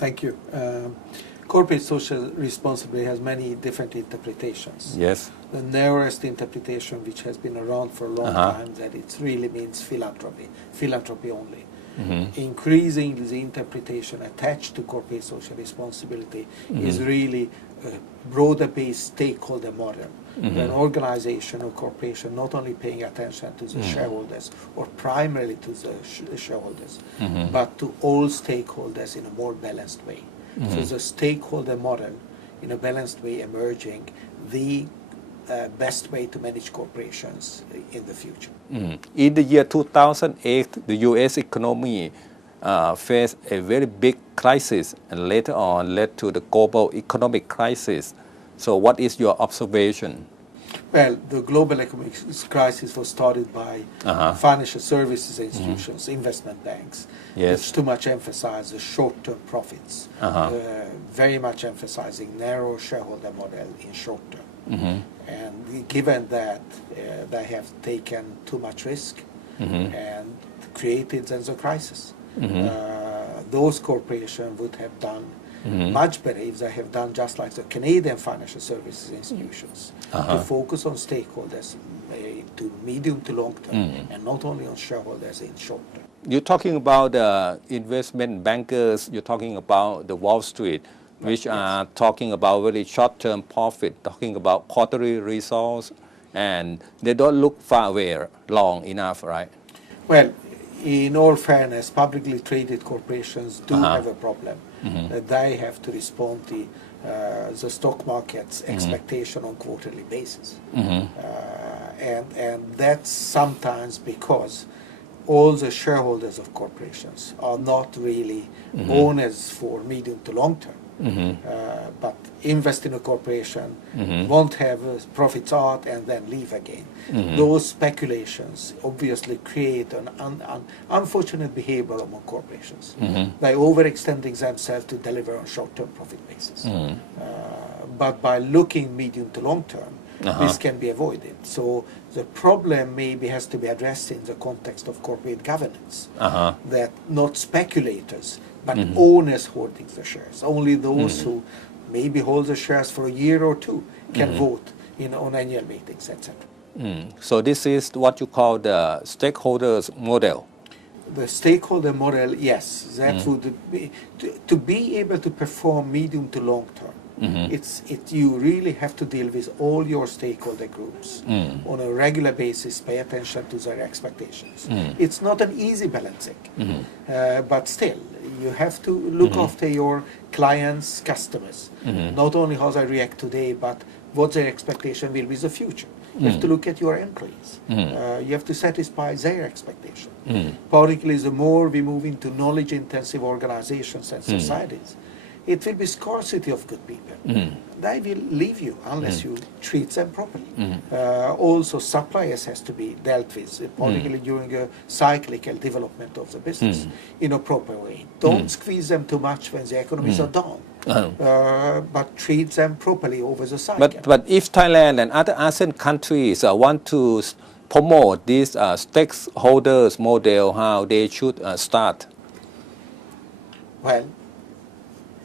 Thank you. Corporate social responsibility has many different interpretations. Yes. The narrowest interpretation, which has been around for a long time, that it really means philanthropy only. Increasingly, the interpretation attached to corporate social responsibility is really a broader-based stakeholder model. An organization or corporation not only paying attention to the shareholders or primarily to the shareholders, but to all stakeholders in a more balanced way. So the stakeholder model in a balanced way emerging the best way to manage corporations in the future. In the year 2008, the U.S. economy faced a very big crisis and later on led to the global economic crisis. So what is your observation? Well, the global economic crisis was started by financial services institutions, investment banks, which too much emphasize the short-term profits, very much emphasizing narrow shareholder model in short term. And given that they have taken too much risk and created then the crisis, those corporations would have done much better if they have done just like the Canadian financial services institutions, to focus on stakeholders to medium to long term and not only on shareholders in short term. You're talking about investment bankers, you're talking about the Wall Street, which are talking about very short-term profit, talking about quarterly results, and they don't look far away long enough, right? Well, in all fairness, publicly traded corporations do have a problem. That they have to respond to the stock market's expectation on quarterly basis. And that's sometimes because all the shareholders of corporations are not really owners for medium to long term. But invest in a corporation, won't have profits out and then leave again. Those speculations obviously create an unfortunate behavior among corporations by overextending themselves to deliver on short-term profit basis. But by looking medium to long term, this can be avoided. So the problem maybe has to be addressed in the context of corporate governance, that not speculators, but owners holding the shares. Only those who maybe hold the shares for a year or two can vote on annual meetings, etc. So this is what you call the stakeholders model. The stakeholder model, yes, that would be to be able to perform medium to long term. You really have to deal with all your stakeholder groups on a regular basis, pay attention to their expectations. It's not an easy balancing, but still, you have to look after your clients, customers, not only how they react today, but what their expectation will be in the future. You have to look at your employees. You have to satisfy their expectation. Particularly, the more we move into knowledge-intensive organizations and societies, it will be scarcity of good people. They will leave you unless you treat them properly. Also, suppliers has to be dealt with, particularly during a cyclical development of the business in a proper way. Don't squeeze them too much when the economies are down, but treat them properly over the cycle. But if Thailand and other ASEAN countries want to promote this stakeholders model, how they should start? Well,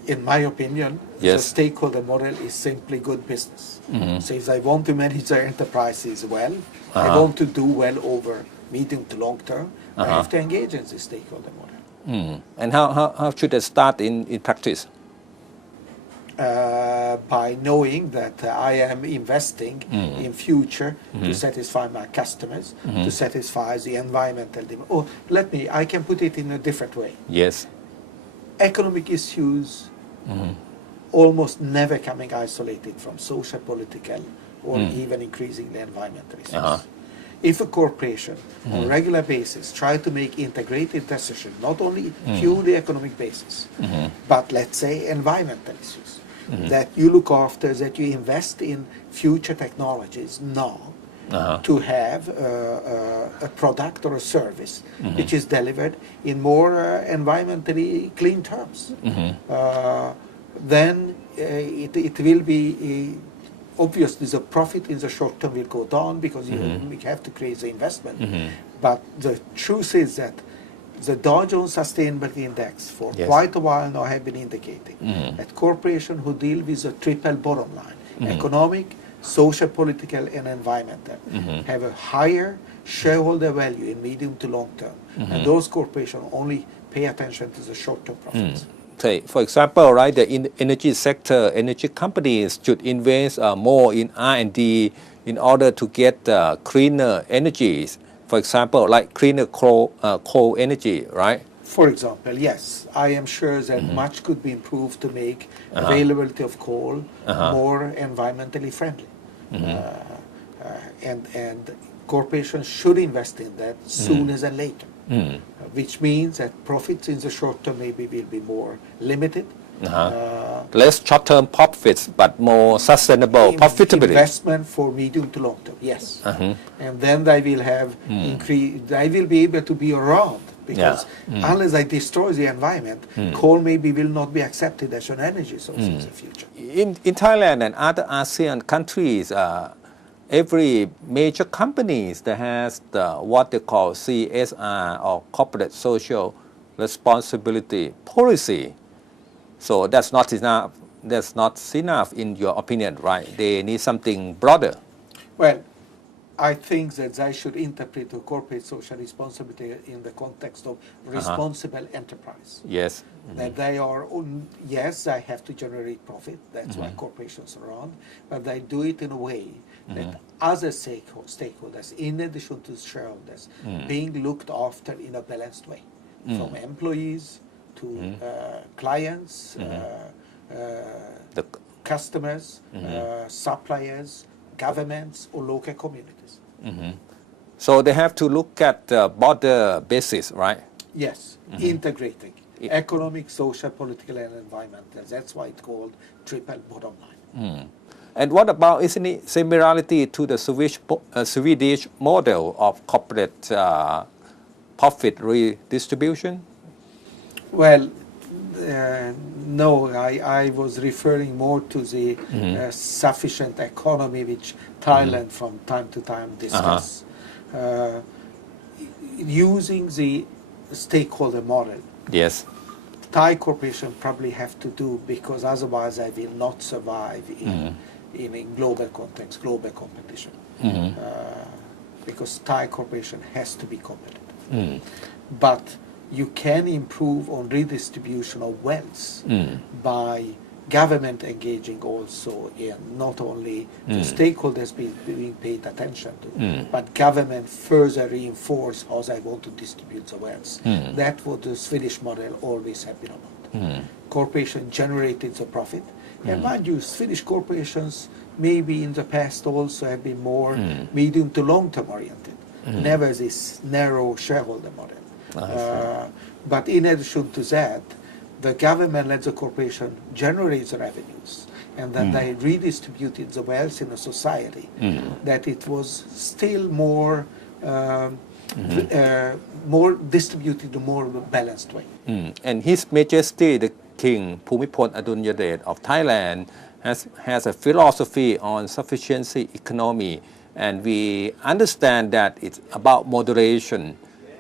in my opinion, the stakeholder model is simply good business. So if they want to manage their enterprises well, they want to do well over medium to long term, they have to engage in the stakeholder model. And how should they start in practice? By knowing that I am investing in future to satisfy my customers, to satisfy the environmental demand. Or I can put it in a different way. Yes. Economic issues almost never coming isolated from social, political, or even increasingly environmental issues. If a corporation on a regular basis try to make integrated decisions, not only purely economic basis, but let's say environmental issues, that you look after, that you invest in future technologies now to have a product or a service which is delivered in more environmentally clean terms, then it will be obviously the profit in the short term will go down because you have to create the investment. But the truth is that the Dow Jones Sustainability Index for Yes. quite a while now have been indicating that corporations who deal with a triple bottom line, economic, social, political, and environmental, have a higher shareholder value in medium to long term. And those corporations only pay attention to the short-term profits. Say, for example, right, the energy sector, energy companies should invest more in R&D in order to get cleaner energies. For example, like cleaner coal energy, right? For example, yes, I am sure that much could be improved to make availability of coal more environmentally friendly. And corporations should invest in that sooner than later, which means that profits in the short term maybe will be more limited. Less short-term profits, but more sustainable profitability. Investment for medium to long term, yes. And then they will have they will be able to be around, because unless I destroy the environment, coal maybe will not be accepted as an energy source in the future. In Thailand and other ASEAN countries, every major companies that has what they call CSR, or corporate social responsibility policy. So that's not enough. That's not enough in your opinion, right? They need something broader. Well, I think that they should interpret the corporate social responsibility in the context of responsible enterprise. Yes. That they are, yes, they have to generate profit. That's why corporations are on. But they do it in a way that other stakeholders, in addition to shareholders, being looked after in a balanced way, from employees to clients, The customers, suppliers, governments, or local communities. So they have to look at the border basis, right? Yes, integrating economic, social, political, and environmental. That's why it's called triple bottom line. And what about, isn't it similarity to the Swedish model of corporate profit redistribution? Well, no, I was referring more to the sufficient economy which Thailand from time to time discuss. Using the stakeholder model. Yes. Thai corporation probably have to do, because otherwise they will not survive in a global context, global competition. Because Thai corporation has to be competitive. But you can improve on redistribution of wealth by government engaging also in not only the stakeholders being paid attention to, but government further reinforce how they want to distribute the wealth. That's what the Swedish model always have been about. Corporation generated the profit. And mind you, Swedish corporations maybe in the past also have been more medium to long-term oriented, never this narrow shareholder model. But in addition to that, the government lets the corporation generate the revenues, and then they redistributed the wealth in a society, that it was still more distributed in a more balanced way. And His Majesty the King Bhumibol Adulyadej of Thailand has a philosophy on sufficiency economy, and we understand that it's about moderation.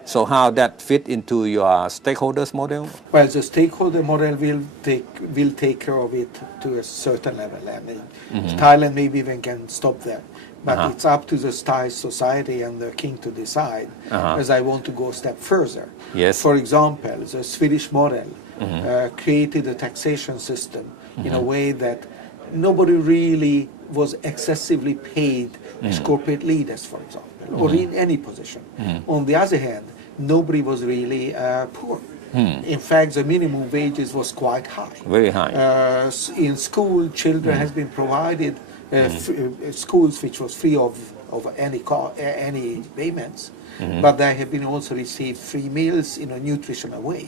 So how that fit into your stakeholders model? Well, the stakeholder model will take care of it to a certain level. I mean, Thailand maybe even can stop there, but it's up to the Thai society and the king to decide. As I want to go a step further. Yes. For example, the Swedish model created a taxation system in a way that nobody really was excessively paid as corporate leaders, for example, or in any position. On the other hand, nobody was really poor. In fact, the minimum wages was quite high. Very high. In school, children has been provided schools which was free of any payments, but they have been also received free meals in a nutritional way,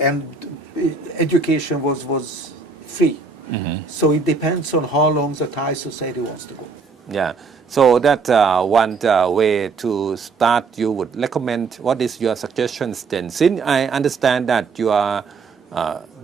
and education was free. So it depends on how long the Thai society wants to go. Yeah. So that one way to start, you would recommend, what is your suggestions then? Since I understand that your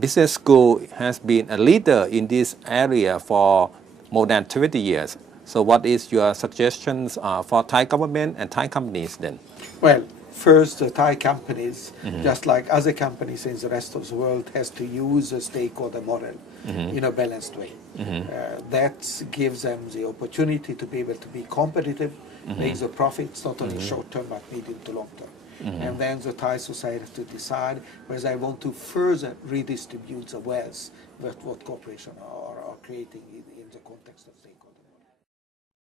business school has been a leader in this area for more than 20 years. So what is your suggestions for Thai government and Thai companies then? Well, first, the Thai companies, just like other companies in the rest of the world, has to use a stakeholder model in a balanced way. That gives them the opportunity to be able to be competitive, make the profits not only short term but medium to long term. And then the Thai society has to decide whether they want to further redistribute the wealth that what corporations are creating in the context of stakeholders.